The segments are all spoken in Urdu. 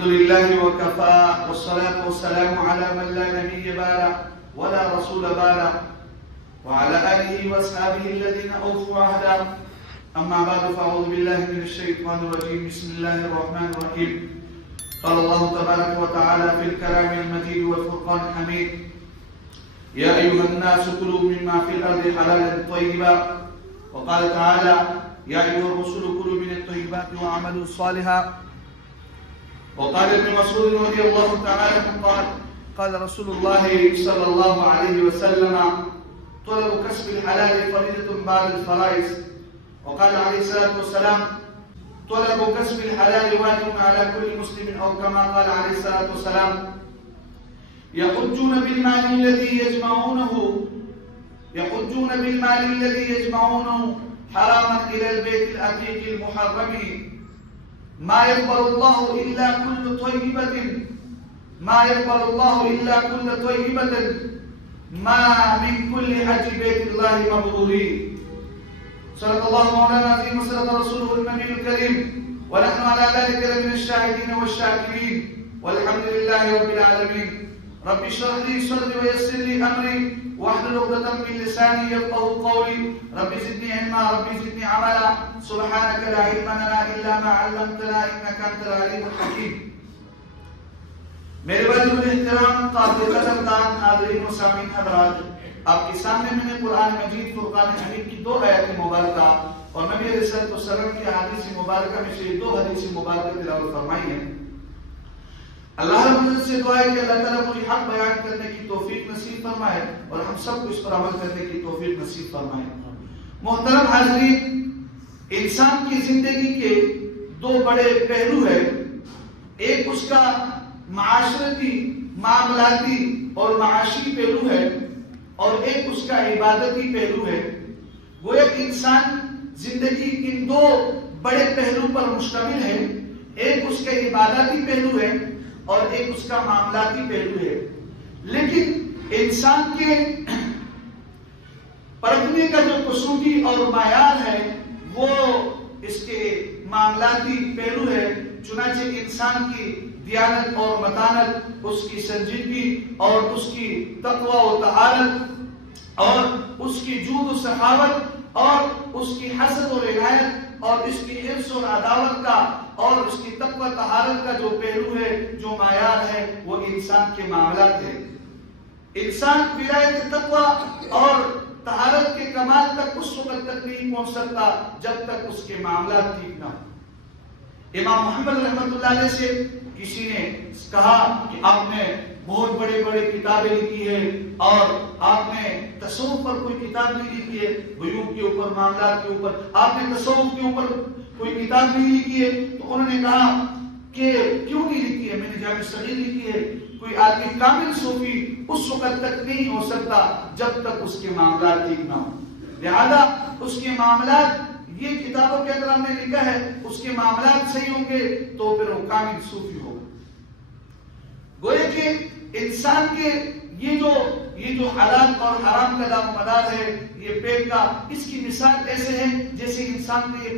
الحمد لله وكفى والصلاة والسلام على من لا نبي بعده ولا رسول بعده وعلى آله وأصحابه الذين أوفوا عهدا. أما بعد فأعوذ بالله من الشيطان الرجيم. بسم الله الرحمن الرحيم. قال الله تبارك وتعالى في الكلام المجيد والفرقان الحميد: يا أيها الناس كلوا مما في الأرض حلالا طيبا. وقال تعالى: يا أيها الرسل كلوا من الطيبات وعملوا صالحا. وقال ابن مسعود رضي الله تعالى عنه قال رسول الله صلى الله عليه وسلم: طلب كسب الحلال فريضة بعد الفرائض. وقال عليه الصلاة والسلام: طلب كسب الحلال واجب على كل مسلم، أو كما قال عليه الصلاة والسلام: يحجون بالمال الذي يجمعونه حراما إلى البيت العتيق المحرم، ما يقبل الله إلا كل طيبة ما من كل حج بيت الله مبرور. صدق الله مولانا العظيم وصدق رسوله النبي الكريم، ونحن على ذلك من الشاهدين والشاكرين، والحمد لله رب العالمين. رب اشرح لي صدري ويسر لي أمري واحلل عقدة من لساني يفقهوا قولي. رب زدني علما، رب زدني عملا، سبحانك لا علم لنا إلا ما علمتنا إنك أنت العليم الحكيم. میرے بھائیو احترام، قابل قدردان ناظرین و سامعین حضرات، آپ کے سامنے میں نے قرآن مجید فرقان حمید کی 2 آیات مبارکہ اور نبی علیہ الصلوۃ والسلام کی احادیث مبارکہ میں سے 2 حدیث مبارکہ تلاوت فرمائی ہیں۔ اللہ رب العزت سے دعا ہے کہ اللہ تعالیٰ مجھے حق بیان کرنے کی توفیق نصیب فرمائے اور ہم سب کو اس پر عمل کرنے کی توفیق نصیب فرمائے۔ محترم حاضرین، انسان کی زندگی کے 2 بڑے پہلو ہیں۔ ایک اس کا معاشرتی، معاملاتی اور معاشی پہلو ہے، اور ایک اس کا عبادتی پہلو ہے۔ گویا کہ انسان زندگی ان 2 بڑے پہلو پر مشتمل ہے۔ ایک اس کا عبادتی پہلو ہے اور ایک اس کا معاملاتی پہلو ہے۔ لیکن انسان کے پرکھنے کا جو کسوٹی اور معیار ہے وہ اس کے معاملاتی پہلو ہے۔ چنانچہ انسان کی دیانت اور متانت، اس کی سنجیدگی اور اس کی تقوی و طہارت اور اس کی جود و سخاوت اور اس کی حسد و عنایت اور اس کی حرص اور عداوت کا اور اس کی تقوی طہارت کا جو پہلو ہے، جو معیار ہے، وہ انسان کے معاملات ہے۔ انسان ولایت تقوی اور طہارت کے کمال تک اس وقت تک نہیں پہنچ سکتا جب تک اس کے معاملات ٹھیک نہ ہو۔ امام محمد رحمۃ اللہ علیہ سے کسی نے کہا کہ آپ نے بہت بڑے بڑے کتابیں لکھی ہے اور آپ نے تصوف پر کوئی کتاب نہیں لکھی ہے، بیوع کے اوپر، معاملات کے اوپر، آپ نے تصوف کے اوپر کوئی کتاب نہیں لکھی ہے۔ تو انہوں نے کہا کہ کیوں نہیں لکھی ہے؟ میں نے جامع صغیر لکھی ہے۔ کوئی آدمی کامل صوفی اس وقت تک نہیں ہو سکتا جب تک اس کے معاملات ٹھیک نہ ہو۔ لہذا اس کے معاملات، یہ کتابوں کے اندر ہم نے لکھا ہے، اس کے معاملات صحیح ہوں گے تو پھر وہ کامل صوفی ہوگا۔ گویا کہ انسان کے یہ جو حلال اور حرام کا دار و مدار ہے، یہ پیٹ کا، اس کی مثال ایسے ہے جیسے انسان کا یہ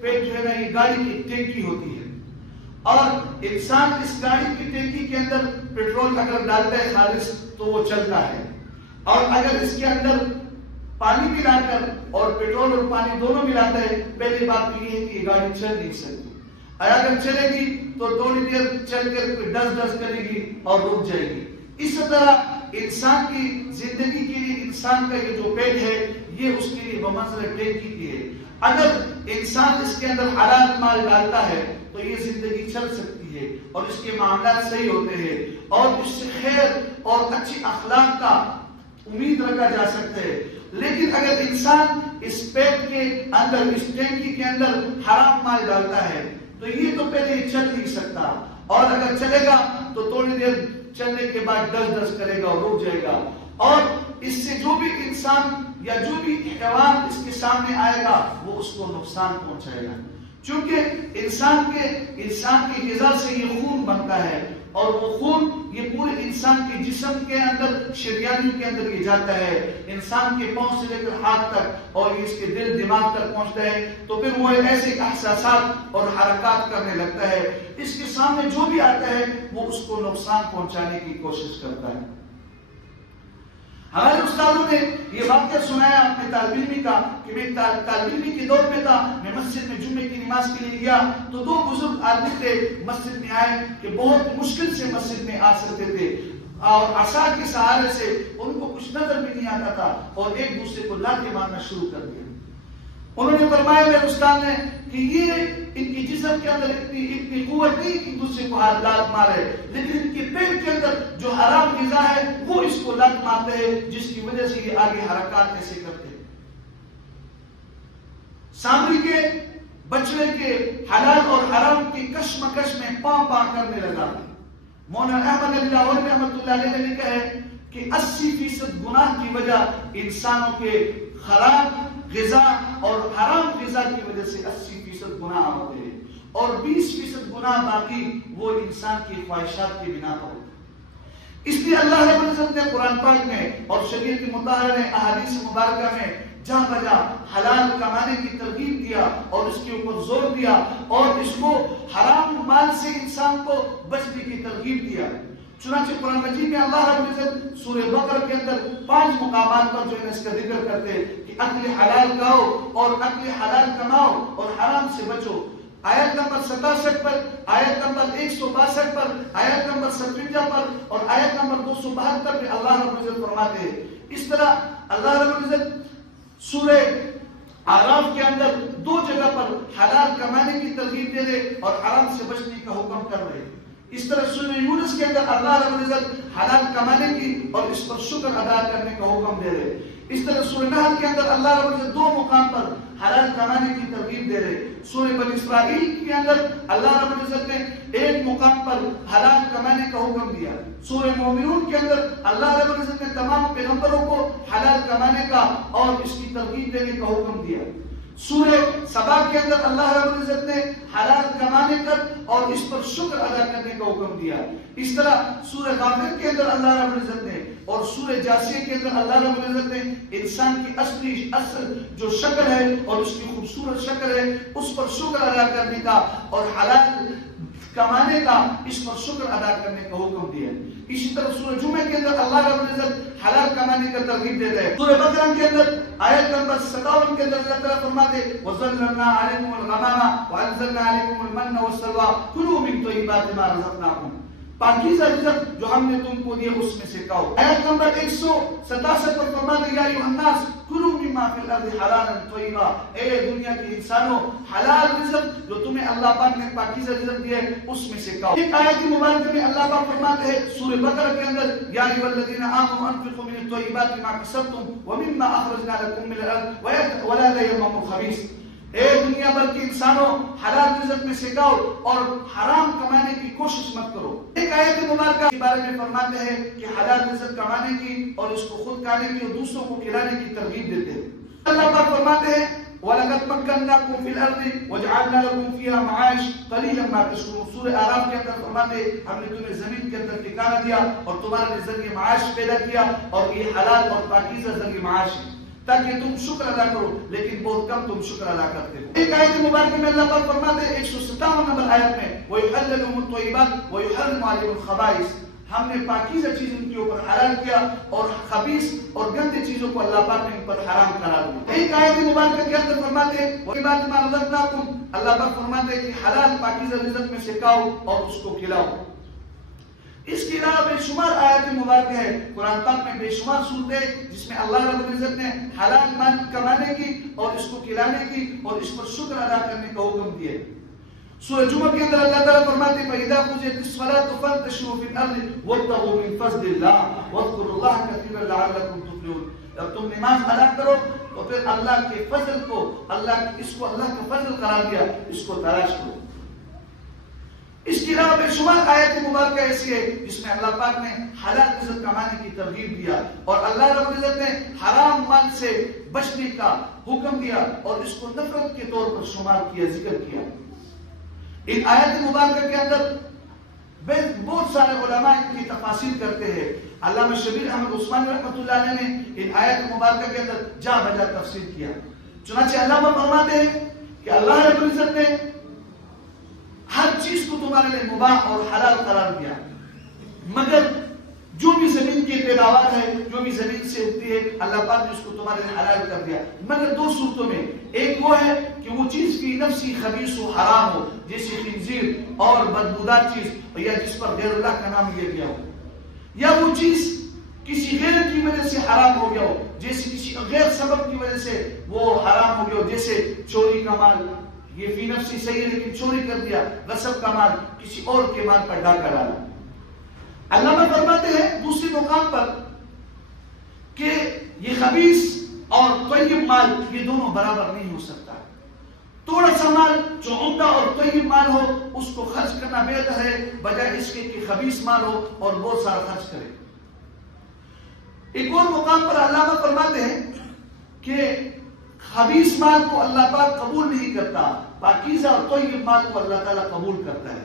پیٹ جو ہے نا، یہ گاڑی کی ٹینکی ہوتی ہے، اور انسان اس گاڑی کی ٹینکی کے اندر پیٹرول اگر ڈالتا ہے خالص تو وہ چلتا ہے، اور اگر اس کے اندر پانی ملا کر اور پیٹرول اور پانی دونوں ملاتا ہے، پہلی بات یہ ہے کہ یہ گاڑی چل نہیں سکتی، اور اگر چلے گی تو تھوڑی دیر چل کر ڈس کرے گی اور رک جائے گی۔ اس طرح انسان کی زندگی کے لیے انسان کا یہ جو پیٹ ہے، یہ اس کے لیے بمنزلہ ٹینکی کی ہے۔ اگر انسان اس کے اندر حلال مال ڈالتا ہے تو یہ زندگی چل سکتی ہے اور اس کے معاملات صحیح ہوتے ہیں اور اس سے خیر اور اچھی اخلاق کا امید رکھا جا سکتا ہے۔ لیکن اگر انسان اس پیٹ کے اندر، اس ٹینکی کے اندر حرام مال ڈالتا ہے تو یہ تو پہلے ہی چل نہیں سکتا، اور اگر چلے گا تو تھوڑی دیر چلنے کے بعد ڈس کرے گا اور رک جائے گا، اور اس سے جو بھی انسان یا جو بھی حیوان اس کے سامنے آئے گا وہ اس کو نقصان پہنچائے گا۔ چونکہ انسان کی غذا سے یہ خون بنتا ہے، اور وہ خون یہ پورے انسان کے جسم کے اندر شریانوں کے اندر یہ جاتا ہے، انسان کے پاؤں سے لے کر ہاتھ تک، اور اس کے دل دماغ تک پہنچتا ہے، تو پھر وہ ایسے احساسات اور حرکات کرنے لگتا ہے، اس کے سامنے جو بھی آتا ہے وہ اس کو نقصان پہنچانے کی کوشش کرتا ہے۔ ہمارے استادوں نے یہ واقعہ سنایا اپنے طالب علمی کا کہ میں طالب علمی کے دور میں تھا، میں مسجد میں جمعے کی نماز کے لیے گیا تو دو بزرگ آدمی تھے مسجد میں آئے کہ بہت مشکل سے مسجد میں آ سکتے تھے، اور عصا کے سہارے سے ان کو کچھ نظر بھی نہیں آتا تھا، اور ایک دوسرے کو لاٹھی مارنا شروع کر دیا۔ انہوں نے فرمایا میرے استاد نے کہ یہ ان کی جسم کے اندر اتنی قوت نہیں کہ دوسرے کو ہاتھ لات مارے، لیکن ان کے پیٹ کے اندر جو حرام غذا ہے وہ اس کو لات مارتے ہیں، جس کی وجہ سے یہ آگے حرکات ایسے کرتے ہیں۔ سامری کے بچڑے کے حلال اور حرام کی کشمکش میں پاں کرنے لگا۔ مولانا احمد علی لاہوری رحمۃ اللہ علیہ نے لکھا ہے کہ 80% گناہ کی وجہ انسانوں کے خراب غذا اور حرام غذا کی وجہ سے 80% گناہ ہوتے ہیں، اور 20% گناہ باقی وہ انسان کی خواہشات کی بنا پر ہوتے ہیں۔ اس لیے اللہ رب العزت نے قرآن پاک میں اور شریعت مطہرہ نے احادیث مبارکہ میں جہاں بجا حلال کمانے کی ترغیب دیا اور اس کے اوپر زور دیا، اور اس کو حرام مال سے انسان کو بچنے کی ترغیب دیا۔ چنانچہ قرآن مجید میں اللہ رب العزت سورہ بقرہ کے اندر 5 مقامات پر جو ہے اس کا ذکر کرتے ہیں کہ اکل حلال کھاؤ اور اکل حلال کماؤ اور حرام سے بچو۔ آیت نمبر 67 پر، آیت نمبر 162 پر، آیت نمبر 57 پر اور آیت نمبر 272 میں اللہ رب العزت فرماتے ہیں۔ اس طرح اللہ رب العزت سورہ اعراف کے اندر 2 جگہ پر حلال کمانے کی ترغیب دے رہے اور حرام سے بچنے کا حکم کر رہے۔ اس طرح سورہ یونس کے اندر اللہ رب العزت حلال کمانے کی اور اس پر شکر ادا کرنے کا حکم دے رہے۔ اس طرح سورہ نحل کے اندر اللہ رب العزت 2 مقام پر حلال کمانے کی ترغیب دے رہے۔ سورہ بنی اسرائیل کے اندر اللہ رب العزت نے 1 مقام پر حلال کمانے کا حکم دیا۔ سورہ مومنون کے اندر اللہ رب العزت نے تمام پیغمبروں کو حلال کمانے کا اور اس کی ترغیب دینے کا حکم دیا۔ سورہ سبا کے اندر اللہ رب العزت نے حلال کمانے کا اور اس پر شکر ادا کرنے کا حکم دیا۔ اس طرح سورہ غافر کے اندر اللہ رب العزت نے اور سورہ جاسیہ کے اندر اللہ رب العزت نے انسان کی اصل جو شکل ہے اور اس کی خوبصورت شکل ہے اس پر شکر ادا کرنے کا اور حلال کمانے کا اس پر شکر ادا کرنے کا حکم دیا۔ اسی طرح سورہ جمعہ کے اندر اللہ رب العزت حلال کمانے کا ترغیب دیتا ہے۔ سورہ بقرہ کے اندر آیت نمبر 57 کے اندر اللہ تعالیٰ فرماتے وَظَلَّلْنَا عَلَيْكُمُ الْغَمَامَ وَأَنزَلْنَا عَلَيْكُمُ الْمَنَّ وَالسَّلْوَىٰ كُلُوا مِن طَيِّبَاتِ مَا رَزَقْنَاكُمْ، پاکیزہ رزق جو ہم نے تم کو دیا اس میں سے کھاؤ۔ آیت نمبر 167 پر فرماتے یا ایھا الناس کلوا مما فی الارض حلالا طیبا، اے دنیا کے انسانوں حلال رزق جو تمہیں اللہ پاک نے پاکیزہ رزق دیا ہے اس میں سے کھاؤ۔ ایک آیت مبارکہ میں اللہ پاک فرماتے ہیں سورہ بقرہ کے اندر یا ایھا الذین آمنوا انفقوا من الطیبات ما کسبتم ومما اخرجنا لکم من الارض ولا تیمموا الخبیث، اے دنیا بھر کے انسانوں حلال رزق میں سے کھاؤ اور حرام کمانے کی کوشش مت کرو۔ ایک آیت مبارکہ کے بارے میں فرماتے ہیں کہ حلال رزق کمانے کی اور اس کو خود کھانے کی اور دوسروں کو کھلانے کی ترغیب دیتے ہیں۔ اللہ پاک فرماتے ہیں وَلَقَدْ مَكَّنَّاكُمْ فِي الْأَرْضِ وَجَعَلْنَا لَكُمْ فِيهَا مَعَاشٍ قَلِيلًا مَا تَشْكُرُونَ۔ سورہ اعراف کے اندر فرماتے ہیں ہم نے تمہیں زمین کے اندر ٹھکانہ دیا اور تمہارے ذریعے معاش پیدا کیا اور یہ حلال اور پاکیزہ ذریعے معاش ہے تاکہ تم شکر ادا کرو، لیکن بہت کم تم شکر ادا کرتے ہو۔ ایک آیت مبارکہ میں اللہ پاک فرماتے ہیں 157 نمبر آیت میں وَيُحَلَّ لَهُمُ الطَّيِّبَاتُ وَيُحَرِّمُ عَلَيْهِمُ الْخَبَائِثَ، ہم نے پاکیزہ چیز ان کے اوپر حلال کیا اور خبیث اور گندی چیزوں کو اللہ پاک نے ان پر حرام قرار دیا۔ ایک آیت مبارکہ کے اندر فرماتے ہیں وَإِبَادِ مَا رَزَقْنَاكُمْ، اللہ پاک فرماتے ہیں کہ حلال پاکیزہ رزق میں سے کھاؤ اور اس کو کھلاؤ۔ اس کے علاوہ بے شمار آیات مبارکہ ہے قرآن پاک میں، بے شمار صورتیں جس میں اللہ رب العزت نے حلال مال کمانے کی اور اس کو کھلانے کی اور اس پر شکر ادا کرنے کا حکم دیا ہے۔ سورہ جمعہ کے اندر اللہ تعالیٰ فرماتے ہیں فَإِذَا قُضِيَتِ الصَّلَاةُ فَانتَشِرُوا فِي الْأَرْضِ وَابْتَغُوا مِن فَضْلِ اللَّهِ وَاذْكُرُوا اللَّهَ كَثِيرًا لَعَلَّكُمْ تُفْلِحُونَ۔ جب تم نماز ادا کرو تو پھر اللہ کے فضل کو اس کو اللہ کا فضل قرار دیا، اس کو تلاش کرو۔ اس کے علاوہ بے شمار آیت مبارکہ ایسی ہے جس میں اللہ پاک نے حلال رزق کمانے کی ترغیب دیا، اور اللہ رب العزت نے حرام مال سے بچنے کا حکم دیا اور اس کو نفرت کے طور پر شمار کیا، ذکر کیا۔ ان آیات مبارکہ کے اندر بہت سارے علماء ان کی تفاصیل کرتے ہیں۔ علامہ شبیر احمد عثمانی رحمۃ اللہ علیہ نے ان آیات مبارکہ کے اندر جا بجا تفسیر کیا۔ چنانچہ علامہ فرماتے ہیں کہ اللہ رب العزت نے ہر چیز کو تمہارے لیے مباح اور حلال قرار دیا، مگر جو بھی زمین کی پیداوار ہے، جو بھی زمین سے اگتی ہے، اللہ پاک نے اس کو تمہارے لیے حلال کر دیا، مگر دو صورتوں میں۔ ایک وہ ہے کہ وہ چیز فی نفسی خبیث و حرام ہو، جیسے خنزیر اور بدبودار چیز، یا جس پر غیر اللہ کا نام لیا گیا ہو، یا وہ چیز کسی غیر کی وجہ سے حرام ہو گیا ہو، جیسے کسی غیر سبب کی وجہ سے وہ حرام ہو گیا ہو، جیسے چوری کا مال، یہ فی نفسی صحیح ہے لیکن چوری کر دیا، غصب کا مال، کسی اور کے مال پر ڈاکہ ڈالا۔ علامہ فرماتے ہیں دوسری مقام پر کہ یہ خبیث اور طیب مال یہ دونوں برابر نہیں ہو سکتا۔ تھوڑا سا مال جو عمدہ اور طیب مال ہو اس کو خرچ کرنا بہتر ہے بجائے اس کے کہ خبیث مال ہو اور بہت سارا خرچ کرے۔ ایک اور مقام پر علامہ فرماتے ہیں کہ خبیث مال کو اللہ پاک قبول نہیں کرتا، پاکیزہ اور طیب مال کو اللہ تعالیٰ قبول کرتا ہے۔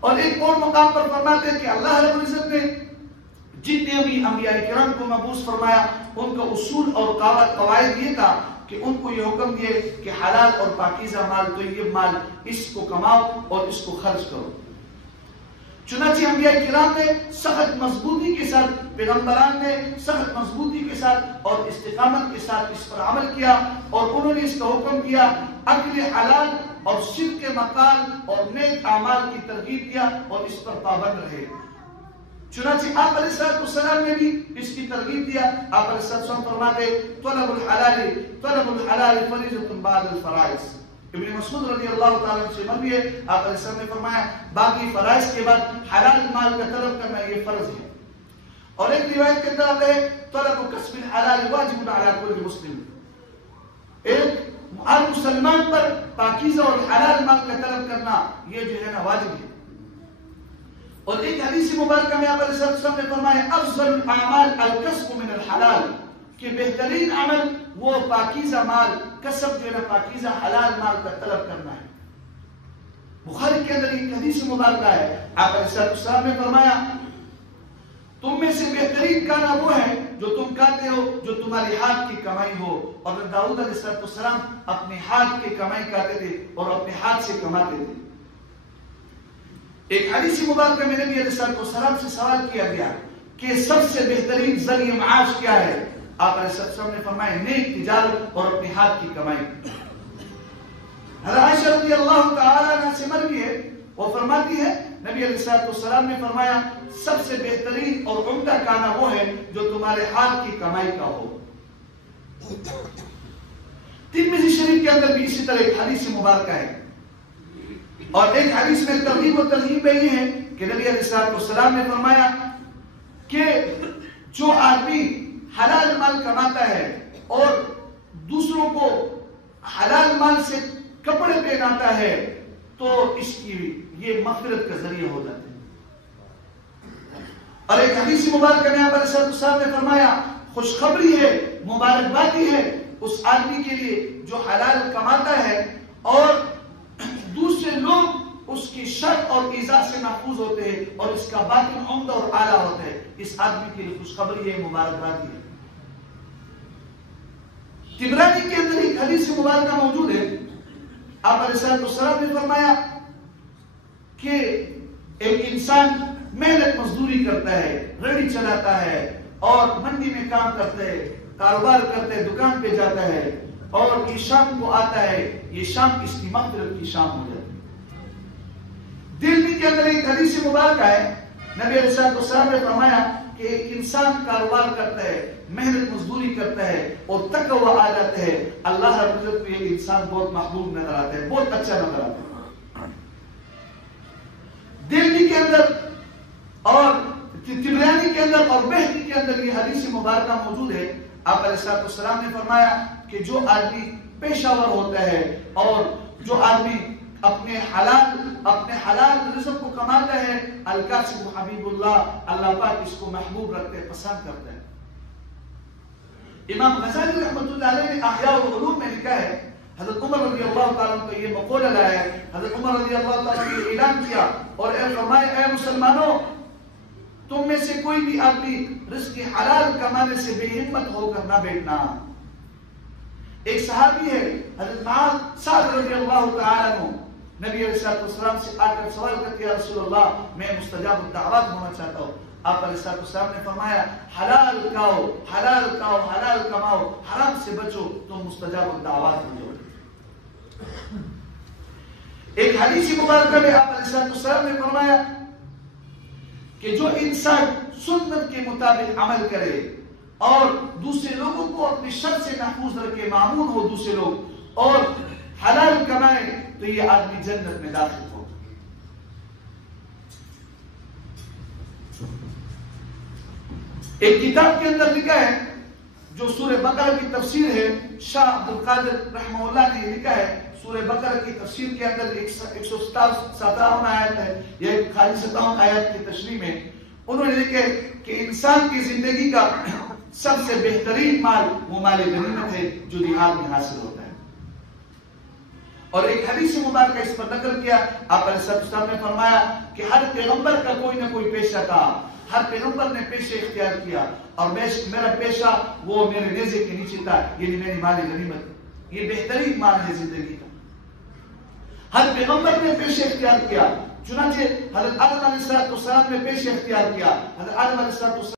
اور ایک اور مقام پر فرماتے ہیں کہ اللہ رب العزت نے جتنے بھی انبیاء کرام کو مبعوث فرمایا ان کا اصول اور قواعد یہ تھا کہ ان کو یہ حکم دیے کہ حلال اور پاکیزہ مال، طیب مال، اس کو کماؤ اور اس کو خرچ کرو۔ چنانچہ انبیاء کرام نے سخت مضبوطی کے ساتھ، پیغمبران نے سخت مضبوطی کے ساتھ اور استقامت کے ساتھ اس پر عمل کیا، اور انہوں نے اس کا حکم دیا، اکل حلال اور صدق مقال اور نیک اعمال کی ترغیب دیا اور اس پر پابند رہے۔ چنانچہ آپ علیہ السلام نے بھی اس کی ترغیب دیا۔ آپ علیہ السلام فرماتے طلب الحلال فریضۃ بعد الفرائض۔ ابن مسعود رضی اللہ تعالیٰ عنہ سے مروی ہے، آپ علیہ السلام نے فرمایا باقی فرائض کے بعد حلال مال کا طلب کرنا یہ فرض ہے۔ اور ایک روایت کے اندر ہے طلب کسب الحلال واجب علی کل مسلم، ایک ہر مسلمان پر پاکیزہ اور حلال مال کا طلب کرنا یہ جو ہے نا واجب ہے۔ اور ایک حدیث مبارکہ میں آپ علیہ السلام نے فرمایا افضل الاعمال الکسب من الحلال، کہ بہترین عمل وہ پاکیزہ مال، کسب جو ہے نا پاکیزہ حلال مال کا طلب کرنا ہے۔ بخاری کے اندر ایک حدیث مبارکہ ہے، آپ علیہ السلام نے فرمایا تم میں سے بہترین کھانا وہ ہے جو تم کھاتے ہو جو تمہاری ہاتھ کی کمائی ہو۔ اور داؤد علیہ السلام اپنے ہاتھ کی کمائی کھاتے تھے اور اپنے ہاتھ سے کماتے تھے۔ ایک حدیث مبارکہ میں نبی علیہ السلام سے سوال کیا گیا کہ سب سے بہترین ذریعہ معاش کیا ہے؟ آپ علیہ السلام نے فرمایا نیک تجارت اور اپنے ہاتھ کی کمائی۔ حضرت عائشہ رضی اللہ تعالیٰ عنہا سے مروی ہے، وہ فرماتی ہے نبی علیہ السلام نے فرمایا سب سے بہترین اور عمدہ کھانا وہ ہے جو تمہارے ہاتھ کی کمائی کا ہو۔ ترمذی شریف کے اندر بھی اسی طرح ایک حدیث مبارکہ ہے، اور ایک حدیث میں ترغیب و ترغیب میں یہ ہے کہ نبی علیہ السلام نے فرمایا کہ جو آدمی حلال مال کماتا ہے اور دوسروں کو حلال مال سے کپڑے پہناتا ہے تو اس کی یہ مغفرت کا ذریعہ ہو جاتا ہے۔ اور ایک حدیث مبارکہ میں آپ علیہ السلام نے فرمایا خوشخبری ہے، مبارکبادی ہے اس آدمی کے لیے جو حلال کماتا ہے اور دوسرے لوگ اس کی شر اور ایذا سے محفوظ ہوتے ہیں اور اس کا باطن عمدہ اور اعلیٰ ہوتا ہے۔ اس آدمی کے لیے خوشخبری ہے، مبارکبادی ہے۔ طبرانی کے اندر ایک حدیث مبارکہ موجود ہے، آپ علیہ السلام نے فرمایا کہ ایک انسان محنت مزدوری کرتا ہے، ریڑھی چلاتا ہے اور منڈی میں کام کرتا ہے، کاروبار کرتا ہے، دکان پہ جاتا ہے اور یہ شام کو آتا ہے، یہ شام اس کی مغفرت کی شام ہو جاتی ہے۔ دلمی کے اندر ایک حدیث مبارکہ ہے، نبی علیہ السلام نے فرمایا کہ ایک انسان کاروبار کرتا ہے، محنت مزدوری کرتا ہے اور تقوی آ جاتا ہے، اللہ رب العزت کو یہ انسان بہت محبوب نظر آتا ہے، بہت اچھا نظر آتا ہے۔ دلمی کے اندر اور طبرانی کے اندر اور بہقی کے اندر یہ حدیث مبارکہ موجود ہے، آپ علیہ السلام نے فرمایا کہ جو آدمی پیشہ ور ہوتا ہے اور جو آدمی اپنے حلال اپنے حلال رزق کو کماتا ہے، الکاسب حبیب اللہ، اللہ پاک اس کو محبوب رکھتے ہیں، پسند کرتے ہیں۔ امام غزالی رحمۃ اللہ علیہ نے احیاء العلوم میں لکھا ہے، حضرت عمر رضی اللہ تعالیٰ عنہ کا یہ مقولہ لایا ہے، حضرت عمر رضی اللہ تعالیٰ عنہ نے اعلان کیا اور فرمائے اے مسلمانوں، تم میں سے کوئی بھی آدمی رزق حلال کمانے سے بے ہمت ہو کر نہ بیٹھنا۔ ایک صحابی ہے حضرت معاذ سعد رضی اللہ تعالیٰ عنہ، نبی علیہ السلام سے آ کر سوال کرتے یا رسول اللہ میں مستجاب الدعوات ہونا چاہتا ہوں۔ آپ علیہ السلام نے فرمایا حلال کھاؤ، حلال کھاؤ، حلال کماؤ، حرام سے بچو، تم مستجاب الدعوات ہو جاؤ۔ ایک حدیث مبارکہ میں آپ علیہ السلام نے فرمایا کہ جو انسان سنت کے مطابق عمل کرے اور دوسرے لوگوں کو اپنی شر سے محفوظ رکھے، معمون ہو دوسرے لوگ، اور حلال کمائے، تو یہ آدمی جنت میں داخل ہو۔ ایک کتاب کے اندر لکھا ہے جو سورہ بقرہ کی تفسیر ہے، شاہ عبد القادر رحمہ اللہ نے لکھا ہے، سورہ بقرہ کی تفسیر کے اندر 157 آیت ہے، یا خالی 57 آیت کی تشریح میں انہوں نے لکھا کہ انسان کی زندگی کا سب سے بہترین مال وہ مال غنیمت ہے جو جہاد میں حاصل ہوتا ہے۔ اور ایک حدیث مبارکہ اس پر نقل کیا، آپ علیہ السلام نے فرمایا کہ ہر پیغمبر کا کوئی نہ کوئی پیشہ تھا، ہر پیغمبر نے پیشہ اختیار کیا، اور میرا پیشہ وہ میرے نیزے کے نیچے تھا، یعنی میری مال غنیمت، یہ بہترین مال ہے زندگی کا۔ ہر پیغمبر نے پیشہ اختیار کیا، چنانچہ حضرت آدم علیہ السلام نے پیشہ اختیار کیا، حضرت آدم علیہ السلام